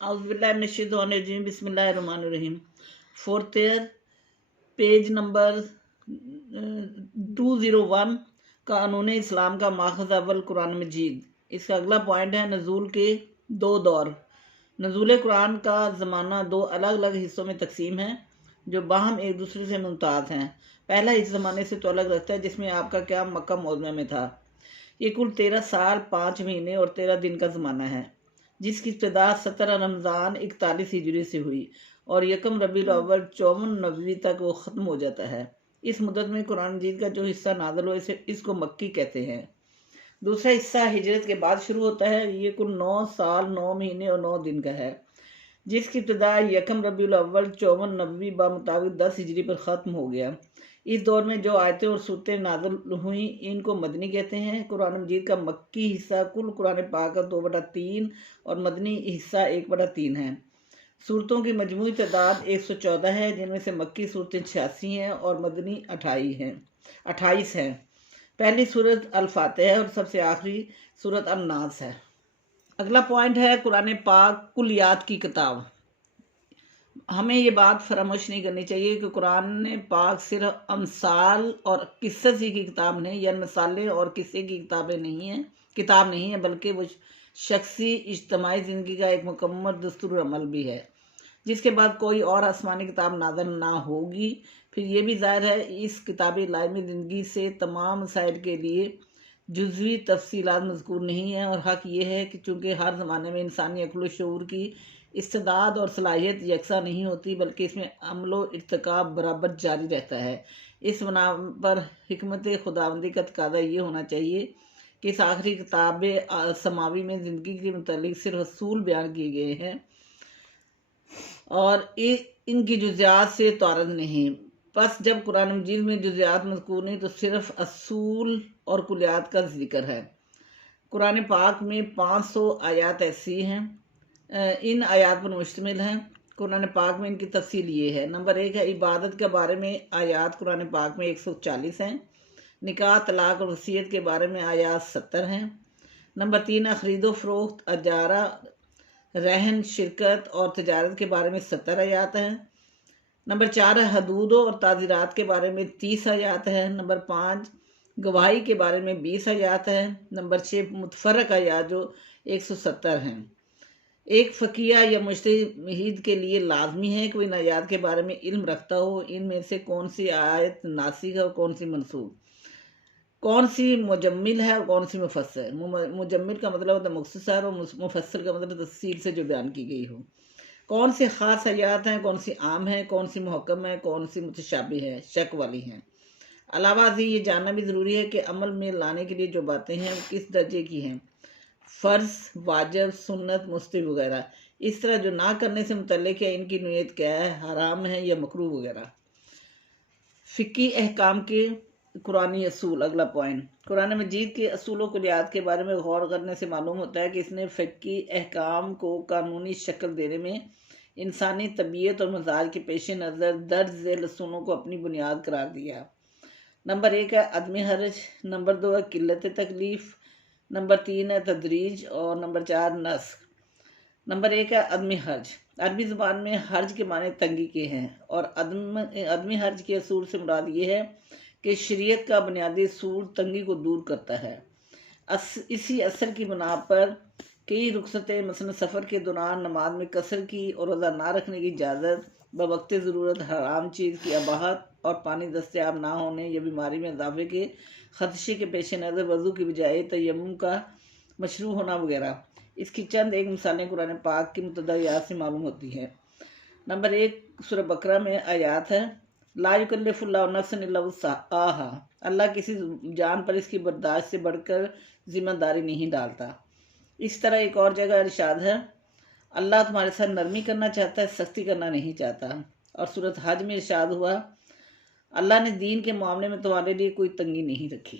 औज़ुबिल्लाहिमिनश्शैतानिर्रजीम बिस्मिल्लाहिर्रहमानिर्रहीम। Fourth year, page number 201, कानून इस्लाम का माखज़ अव्वल कुरान मजीद। इसका अगला पॉइंट है नज़ूल के दो दौर। नज़ूल कुरान का ज़माना दो अलग अलग हिस्सों में तकसीम है जो बाहम एक दूसरे से मुमताज़ हैं। पहला इस ज़माने से तो अलग रखता है जिसमें आपका क़याम मक्का मुअज़्ज़मा में था। ये कुल 13 साल 5 महीने और 13 दिन का ज़माना है, जिसकी इब्तिदा 17 रमज़ान 41 हिजरी से हुई और यकम रबीउल अव्वल 54 नबवी तक वो ख़त्म हो जाता है। इस मुद्दत में कुरान मजीद का जो हिस्सा नाज़िल हुआ इसको मक्की कहते हैं। दूसरा हिस्सा हिजरत के बाद शुरू होता है। ये कुल 9 साल 9 महीने और 9 दिन का है, जिसकी इब्तिदा यकम रबीउल अव्वल 54 नबवी मुताबिक 10 हिजरी पर ख़त्म हो गया। इस दौर में जो आयतें और सूरतें नाज़िल हुई इनको मदनी कहते हैं। कुरान मजीद का मक्की हिस्सा कुल कुरान पाक का 2/3 और मदनी हिस्सा 1/3 है। सूरतों की मजमूई तादाद 114 है, जिनमें से मक्की सूरतें 86 हैं और मदनी 28 हैं। पहली सूरत अल फातिहा है और सबसे आखिरी सूरत अन नास है। अगला पॉइंट है कुरान पाक कुलियात की किताब। हमें ये बात फरामोश नहीं करनी चाहिए कि कुरान पाक सिर्फ अमसाल और किस्से की किताब नहीं या मसाले और किस्से की किताब नहीं है, बल्कि वो शख्सी इज्तमाही ज़िंदगी का एक मुकम्मल दस्तूर अमल भी है, जिसके बाद कोई और आसमानी किताब नाज़िल ना होगी। फिर ये भी ज़ाहिर है इस किताबी लाइमी ज़िंदगी से तमाम मसाइल के लिए जुज़वी तफसीलात मज़कूर नहीं है। और हक़ ये है कि चूँकि हर ज़माने में इंसानी अक्ल शऊर की इस्तिदाद और सलाहियत यकसा नहीं होती, बल्कि इसमें अमलो इर्तिकाब बराबर जारी रहता है। इस बना पर हिकमत खुदावंदी का तकाज़ा ये होना चाहिए कि इस आखिरी किताब समावी में ज़िंदगी के मुतालिक सिर्फ असूल बयान किए गए हैं और इनकी जुज़ियात से तारद नहीं। बस जब कुरान मजीद में जुज़ियात मज़कूर नहीं तो सिर्फ असूल और कुलियात का जिक्र है। कुरान पाक में 500 आयात ऐसी हैं, इन आयात पर मुश्तमिल हैं। कुरान पाक में इनकी तफसील ये है। नंबर 1 है इबादत के बारे में आयात कुरान पाक में 140 हैं। निकाह तलाक और वसीयत के बारे में आयात 70 हैं। नंबर 3 है ख़रीदो फ़रोख्त, अजारा, रहन, शिरकत और तजारत के बारे में 70 आयात हैं। नंबर 4 है हदूदों और ताज़ीरात के बारे में 30 आयात है। नंबर 5 गवाही के बारे में 20 आयात है। नंबर 6 मुतफरक आयात जो 170 हैं। एक फ़कीह या मुज्तहिद के लिए लाजमी है कि वह इन आयात के बारे में इल्म रखता हो। इनमें से कौन सी आयत नासिख है और कौन सी मनसूख, कौन सी मुजम्मिल है और कौन सी मुफस्सिर। मुजम्मिल का मतलब होता है मुख्तसर और मुफस्सिर का मतलब तफसील से जो बयान की गई हो। कौन सी ख़ास आयात हैं, कौन सी आम है, कौन सी मुहक्कम है, कौन सी मुतशाबिह है, शक वाली हैं। अलावा ये जानना भी ज़रूरी है कि अमल में लाने के लिए जो बातें हैं वो किस दर्जे की हैं, फ़र्ज़, वाजिब, सुन्नत, मुस्तहब वगैरह। इस तरह जो ना करने से मुतल्लिक है इनकी नीयत क्या है, हराम है या मकरूह वगैरह। फ़िक़ी अहकाम के कुरानी असूल। अगला पॉइंट कुरान मजीद के असूल व कुलियात के बारे में गौर करने से मालूम होता है कि इसने फ़िक़ी अहकाम को कानूनी शक्ल देने में इंसानी तबीयत और मजाज के पेश नज़र दर्ज झेल असूलों को अपनी बुनियाद करार दिया। नंबर 1 है अदम हर्ज। नंबर 2 है किल्लत तकलीफ़। नंबर 3 है तदरीज और नंबर 4 नस्ख। नंबर 1 है अदम हर्ज। अरबी ज़ुबान में हर्ज के माने तंगी के हैं और अदम हर्ज के असूल से मुराद ये है कि शरीयत का बुनियादी असूल तंगी को दूर करता है। इसी असर की बुना पर कई रुखसतें, मसलन सफ़र के दौरान नमाज में कसर की और रोज़ा ना रखने की इजाज़त, बवक्त ज़रूरत हराम चीज़ की अबाहत और पानी दस्तयाब ना होने या बीमारी में इजाफे के खदशे के पेश नज़र वज़ू की बजाय तयम्मुम का मशरू होना वगैरह। इसकी चंद एक मिसालें कुरान पाक की मुतअद्दिद आयात से मालूम होती हैं। नंबर 1 सूरह बकरा में आयात है ला युकल्लिफुल्लाहु नफ्सन इल्ला वुस्अहा। अल्लाह किसी जान पर इसकी बर्दाश्त से बढ़कर जिम्मेदारी नहीं डालता। इस तरह एक और जगह इरशाद है अल्लाह तुम्हारे साथ नरमी करना चाहता है, सख्ती करना नहीं चाहता। और सूरत हज में इरशाद हुआ अल्लाह ने दीन के मामले में तुम्हारे लिए कोई तंगी नहीं रखी।